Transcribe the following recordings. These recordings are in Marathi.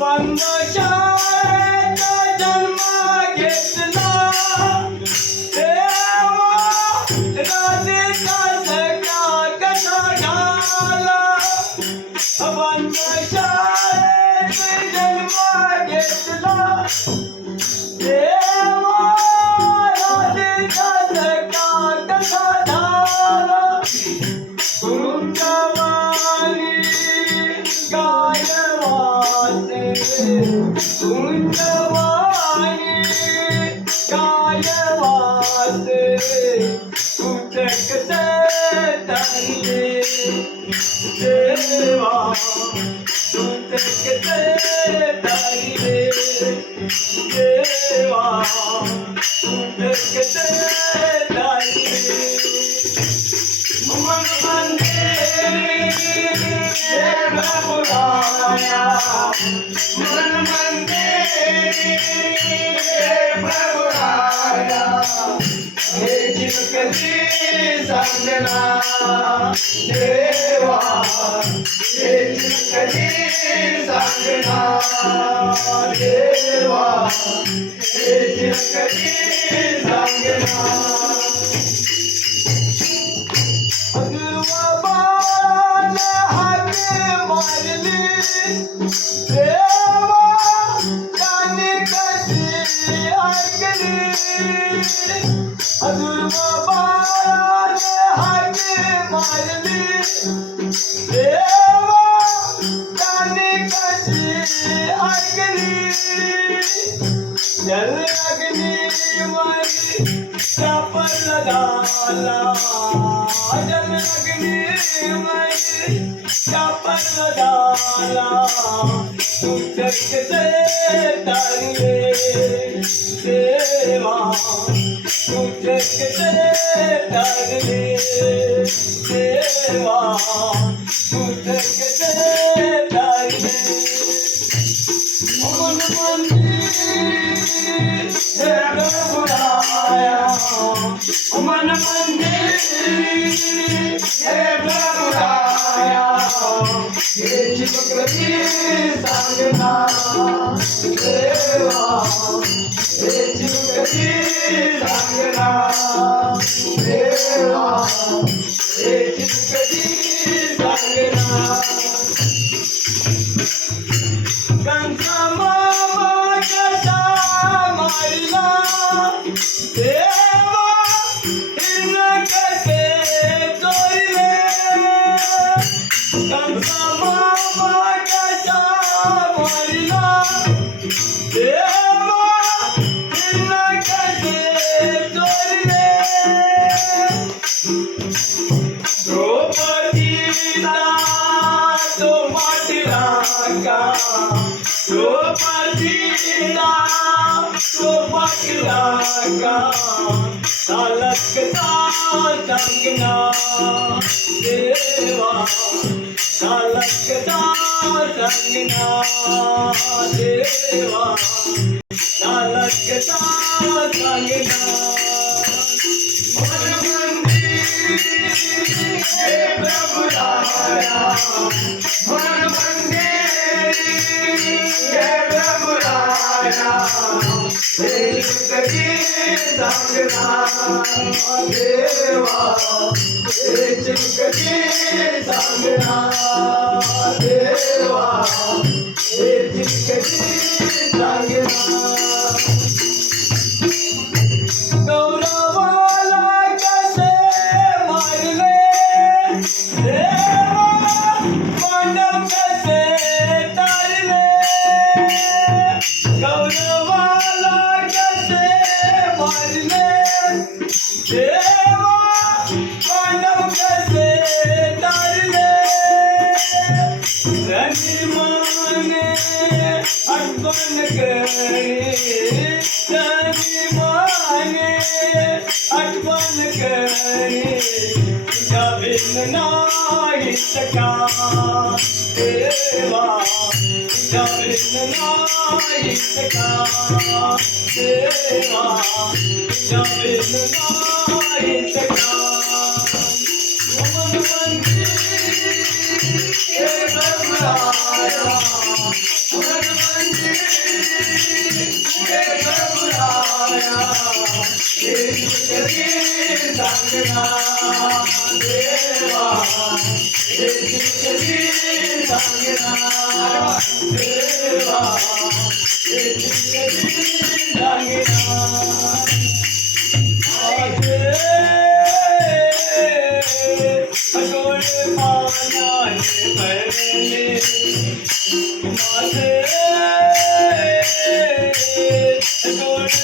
बंद शाळेत जन्म घेतला देवा राधिका सखा कसा झाला बंद शाळेत जन्म घेतला देवा राधिका सखा कसा झाला कुंजवानी गायवासे कुंजवानी गायवासे कुटकते तंगे देवा कुटकते तंगे देवा कुटकते तंगे मन मंदिर प्रभुराया मन मंदिर प्रभुराया हे जिनकली संजना देवा हे जिनकली संजना देवा हे जिनकली संजना जल अग्नि मारी पर लगाला जल अग्नि मारी पर लगाला तू जगते तारे देवा तू जगते तारे देवा तू जगते तारे मन मन मंदिर हे प्रभुराया हे चित्रकली सांगना देवा हे चित्रकली सांगना देवा हे चित्रकली सांगना कंसा मामा कसा मारिला देवा कसे तोरले कंसा मामा कसा मारिला देवा कसे तोरले द्रौपदीला तो माटिला का द्रौपदीला तो माटिला का लखता संगना देवा लखता संगना देवा लखता संगना मन मंदिर हे प्रभुराया मन मंदिर हे प्रभुराया हे कटी संगना देवा हे चिंकटी संगना देवा हे चिंकटी संगना गौरवाला कसे मारले देवा पांडव कसे तारले गौरवाला कसे मारले तारले देवा मानव कसे तारले रनिमाने आठवण करे रनिमाने आठवण करे तुझ्या बिन नाही सका देवा तुझ्या बिन नाही सका देवा तुझ्या बिन नाही सका मन मंदिर हे घबराया मन मंदिर हे घबराया एक शरीर सांगना देवा एक शरीर सांगना देवा एक शरीर सांगना डोळे पाण्याने भरले माझे डोळे पाण्याने भरले डोळे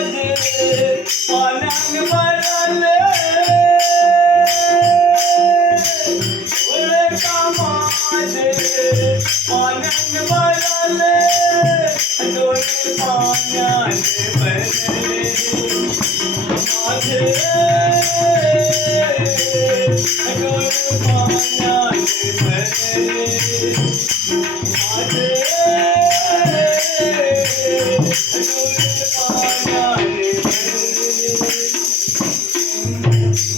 माझे पाण्याने भरले डोळे माझे पाण्याने भरले डोळे पाण्याने भरले माझे डोळे पाण्याने भरले माझे डोळे पाण्याने भरले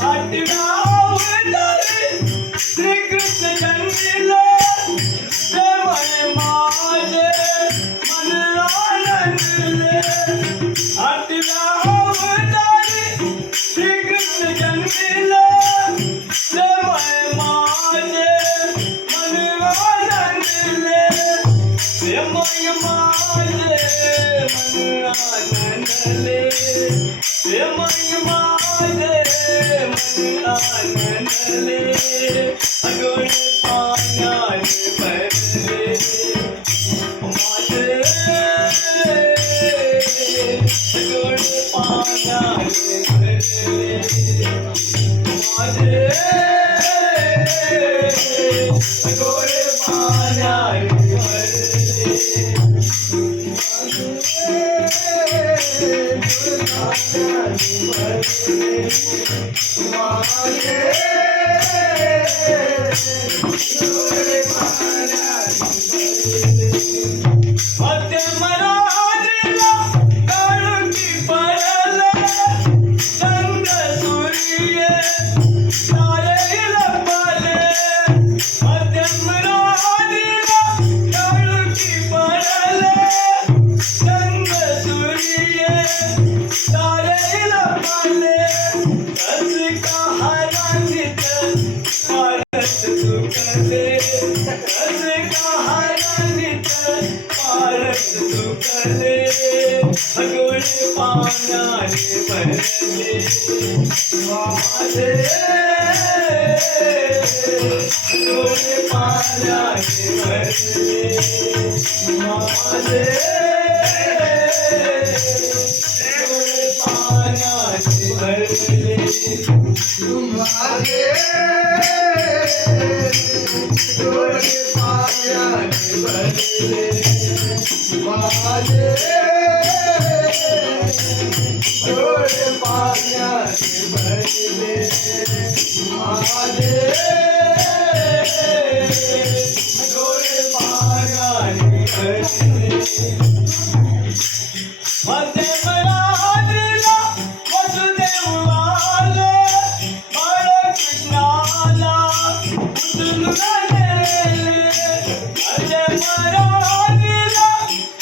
आठव्या अवतारी श्रीकृष्ण जन्मिले प्रेमळे माझे मन आनंदले आठव्या अवतारी श्रीकृष्ण जन्मिले प्रेमळे माझे मन आनंदले प्रेमळे माझे मन आनंदले प्रेमळे माझे मन आनंदले डोळे पाण्याने भरले माझे डोळे पाण्याने भरले माझे डोळे पाण्याने भरले डोळे पाण्याने भरले माझे डोळे पाण्याने भरले माझे डोळे पाण्याने भरले माझे डोळे पाण्याने भरले माझे डोळे पाण्याने भरले माझे डोळे पाण्याने भरले मध्ये मराठीला वसुदेव आले बाळकृष्णाला उचलून नेले मध्ये मराठीला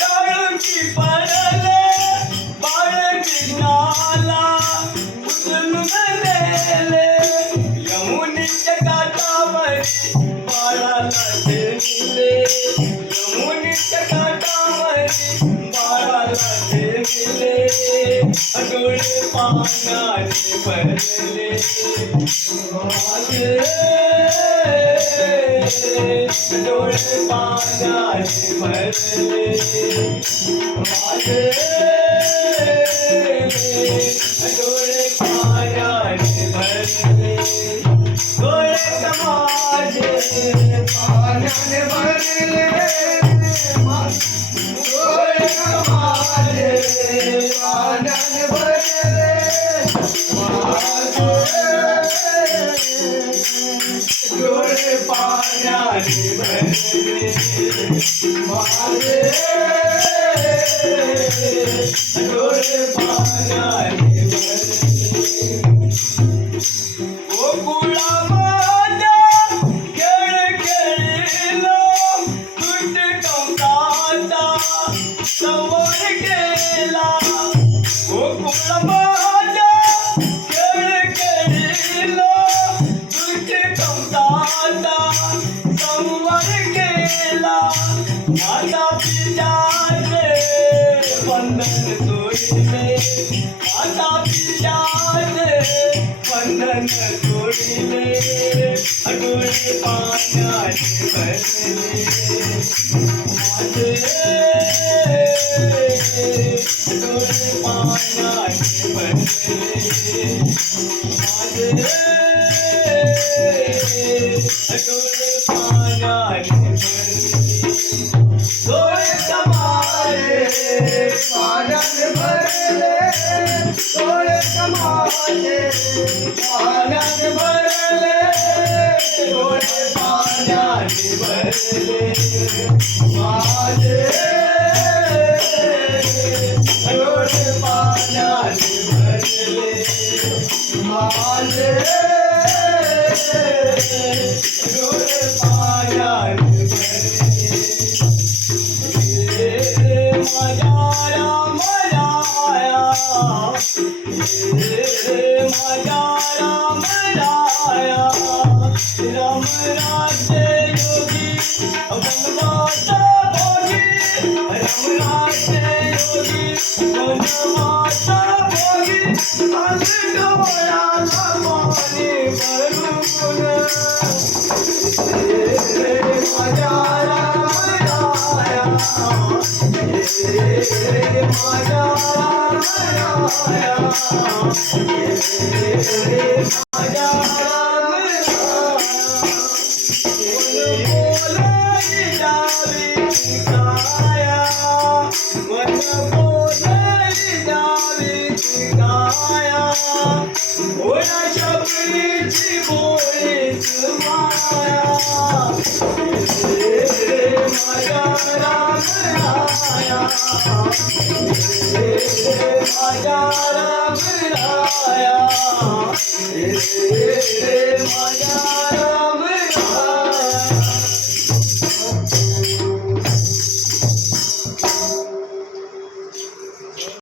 टाळकी पडले बाळकृष्णाला उचलून नेले यमुनीच्या काठावरी बाळाला ठेवले यमुनीच्या काठावरी बाळाला ठेवले डोळे पाण्याने भरले माझे डोळे पाण्याने भरले माझे डोळे पाण्याने भरले डोळे माझे पाण्याने भरले डोळे माझे पाण्याने भरले डोळे पाण्याने भरले माझे डोळे पाण्याने भरले गोकुळा माझ्या खेळ खेळलो तुट कंसाचा समोर गेला गोकुळा माझ्या खेळ खेळलो तुट कंसाचा समोर गेला माता पित्याचे बंधन तोडले माता पित्याचे बंधन तोडले डोळे पाण्याने भरले माझे डोळे पाण्याने भरले माझे डोळे पाण्याने भरले डोळे समारे पाण्याने भरले डोळे समारे पाण्याने भरले डोळे पाण्याने भरले माझे डोळे पाण्याने भरले माझे डोळे पाण्याने भरले माझ्या राम राया माझ्या राम राया राम राज्य योगी वनवास भोगी राम राज्य योगी वनवास भोगी आज डोळ्याला पाणी भरून माझ्या राम राया माझ्या राम राया माझ्या राम बोलाय जावी काया मन बोलाय जावी काया ओळा शबरीची बोळीच माया माझ्या राम राया माझ्या राम राया